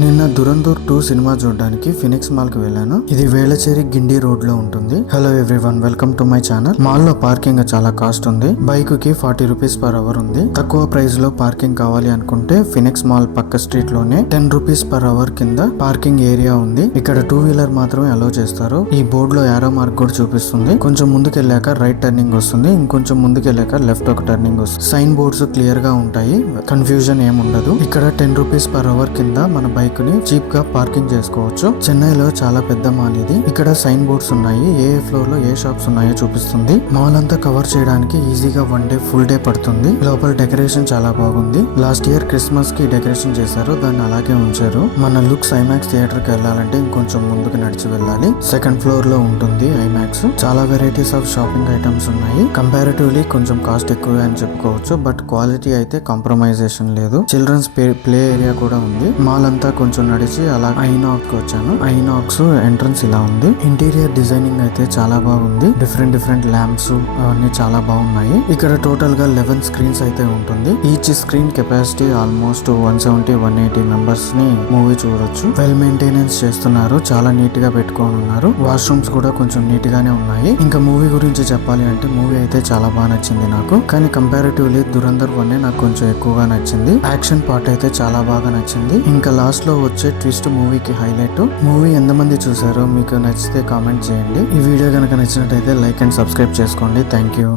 నిన్న దురంధర్ 2 సినిమా చూడడానికి Phoenix mall కి వెళ్ళాను. ఇది వేళచేరి గిండి రోడ్ లో ఉంటుంది. Hello everyone, welcome to my channel. Mall లో పార్కింగ్ చాలా కాస్ట్ ఉంది. బైక్ కి 40 రూపీస్ పర్ అవర్ ఉంది. తక్కువ ప్రైస్ లో పార్కింగ్ కావాలి అనుకుంటే ఫినిక్స్ మాల్ పక్క స్ట్రీట్ లోనే 10 రూపీస్ పర్ అవర్ కింద పార్కింగ్ ఏరియా ఉంది. ఇక్కడ 2 వీలర్ మాత్రమే అలో చేస్తారు. ఈ బోర్డు లో యారో మార్క్ కూడా చూపిస్తుంది. కొంచెం ముందుకెళ్ళాక రైట్ టర్నింగ్ వస్తుంది. ఇంకొంచెం ముందుకెళ్ళాక లెఫ్ట్ ఒక టర్నింగ్ వస్తుంది. సైన్ బోర్డ్స్ క్లియర్ గా ఉంటాయి. కన్ఫ్యూజన్ ఏమి ఉండదు. ఇక్కడ 10 రూపీస్ పర్ అవర్ కింద మన బైక్ ని చీప్ గా పార్కింగ్ చేసుకోవచ్చు. చెన్నైలో చాలా పెద్ద మాల్ ఇది. ఇక్కడ సైన్ బోర్డ్స్ ఉన్నాయి. ఏ ఫ్లోర్ లో ఏ షాప్స్ ఉన్నాయో చూపిస్తుంది. మాల్ అంతా కవర్ చేయడానికి ఈజీగా 1 డే ఫుల్ డే పడుతుంది. లోపల డెకరేషన్ చాలా బాగుంది. లాస్ట్ ఇయర్ క్రిస్మస్ కి డెకరేషన్ చేశారు, దాన్ని అలాగే ఉంచారు. మన లుక్స్ ఐమాక్స్ థియేటర్ కి వెళ్ళాలంటే ఇంకొంచెం ముందుకు నడిచి వెళ్ళాలి. సెకండ్ ఫ్లోర్ లో ఉంటుంది ఐమాక్స్. చాలా వెరైటీస్ ఆఫ్ షాపింగ్ ఐటమ్స్ ఉన్నాయి. కంపారిటివ్లీ కొంచెం కాస్ట్ ఎక్కువ అని చెప్పుకోవచ్చు, బట్ క్వాలిటీ అయితే కాంప్రమైజేషన్ లేదు. చిల్డ్రన్స్ ప్లే ఏరియా కూడా ఉంది. మాల్ అంతా కొంచెం నడిచి అలా ఐనాక్స్ వచ్చాను. ఐనాక్స్ ఎంట్రన్స్ ఇలా ఉంది. ఇంటీరియర్ డిజైనింగ్ అయితే చాలా బాగుంది. డిఫరెంట్ ల్యాంప్స్ అవన్నీ చాలా బాగున్నాయి. ఇక్కడ టోటల్ గా 11 స్క్రీన్స్ అయితే ఉంటుంది. Each screen capacity almost 170-180 members ని మూవీ చూడొచ్చు. వెల్ మెయింటెనెన్స్ చేస్తున్నారు. చాలా నీట్ గా పెట్టుకొని ఉన్నారు. వాష్రూమ్స్ కూడా కొంచెం నీట్ గానే ఉన్నాయి. ఇంకా మూవీ గురించి చెప్పాలి అంటే మూవీ అయితే చాలా బాగా నచ్చింది నాకు. కానీ కంపారిటివ్లీ దురంధర్ 1 నాకు కొంచెం ఎక్కువగా నచ్చింది. యాక్షన్ పార్ట్ అయితే చాలా బాగా నచ్చింది. ఇంకా లాస్ట్ లో వచ్చే ట్విస్ట్ మూవీకి హైలైట్. మూవీ ఎంతమంది చూసారో మీకు నచ్చితే కామెంట్ చేయండి. ఈ వీడియో కనుక నచ్చినట్టయితే లైక్ అండ్ సబ్స్క్రైబ్ చేసుకోండి. Thank you.